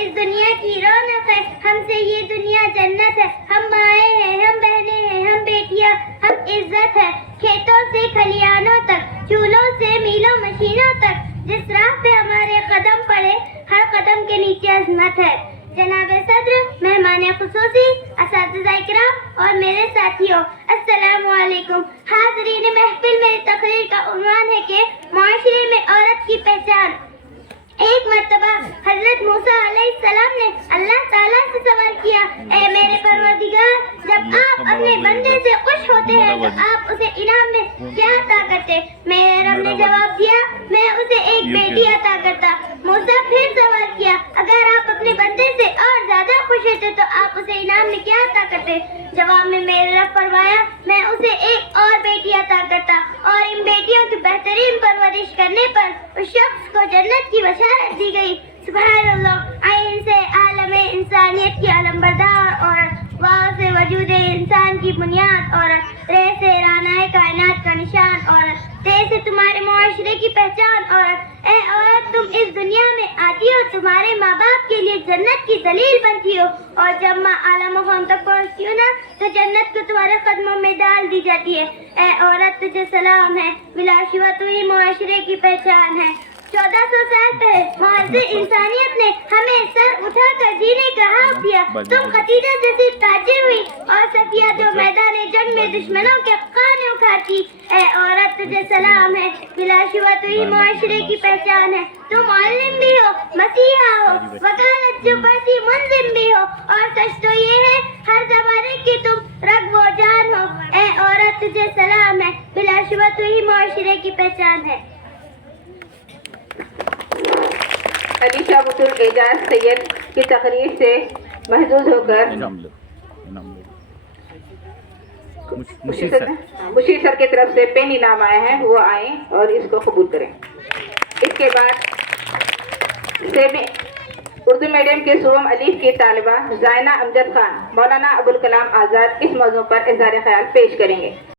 اس دنیا کی رونق ہے، ہم سے یہ دنیا جنت ہے، ہم مائیں ہیں، ہم بہنیں ہیں، ہم بیٹیاں، ہم عزت ہے، کھیتوں سے کھلیانوں تک، چولہوں سے میلوں مشینوں تک، جس راہ پہ ہمارے قدم پڑے ہر قدم کے نیچے عظمت ہے۔ جناب صدر، مہمان خصوصی، اساتذہ اکرام اور میرے ساتھیوں، السلام علیکم۔ حاضرین محفل، میری تقریر کا عنوان ہے کہ معاشرے میں عورت کی پہچان۔ ایک مرتبہ حضرت موسیٰ علیہ السلام نے اللہ تعالیٰ سے سوال کیا، اے میرے پروردگار، جب آپ اپنے بندے سے خوش ہوتے ہیں تو آپ اسے انعام میں کیا عطا کرتے؟ میرے رب نے جواب دیا، میں اسے ایک بیٹی عطا کرتا۔ موسیٰ پھر سوال کیا، اگر آپ اپنے بندے سے اور زیادہ خوش ہوتے تو آپ اسے انعام میں کیا عطا کرتے؟ جواب میں میرے رب فرمایا، میں اسے ایک اور بیٹی عطا کرتا، اور ان بیٹیوں کی بہترین پرورش کرنے پر اس شخص کو جنت کی بشارت دی گئی۔ سبحان اللہ۔ عین سے عالم انسانیت کی علمبردار عورت، واو سے وجود انسان کی بنیاد عورت، رے سے رانائے کائنات کا نشان عورت، تے سے تمہارے معاشرے کی پہچان عورت۔ اے عورت، تم اس دنیا میں آتی ہو، تمہارے ماں باپ کے لیے جنت کی دلیل بنتی ہو، اور جب ماں اعلیٰ مقام تک پہنچتی ہو نا تو جنت کو تمہارے قدموں میں ڈال دی جاتی ہے۔ اے عورت، تجھے سلام ہے، بلا شبہ تو ہی معاشرے کی پہچان ہے۔ 1400 سال پہلے معزز انسانیت نے ہمیں سر اٹھا کر جینے کا حق دیا۔ تم خدیجہ جیسی تاجر ہوئی، اور صفیہ جو میدان جنگ میں دشمنوں کے کانے اکھاڑتی۔ اے عورت، تجھے سلام ہے، بلا شبہ تو ہی معاشرے کی پہچان ہے۔ تم معلم بھی ہو، مسیحا ہو، وکالت جو پڑھتی منظم بھی ہو، اور سچ تو یہ ہے ہر زمانے کی تم رگ و جان ہو۔ اے عورت، تجھے سلام ہے، بلا شبہ تو ہی معاشرے کی پہچان ہے۔ علی شاہ بطل اعجاز سید کی تقریر سے محظوظ ہو کر مشیر سر کی طرف سے پین انعام آئے ہیں، وہ آئیں اور اس کو قبول کریں۔ اس کے بعد اردو میڈیم کے سوم الف کی طالبہ زائنہ امجد خان مولانا ابوالکلام آزاد اس موضوع پر اظہار خیال پیش کریں گے۔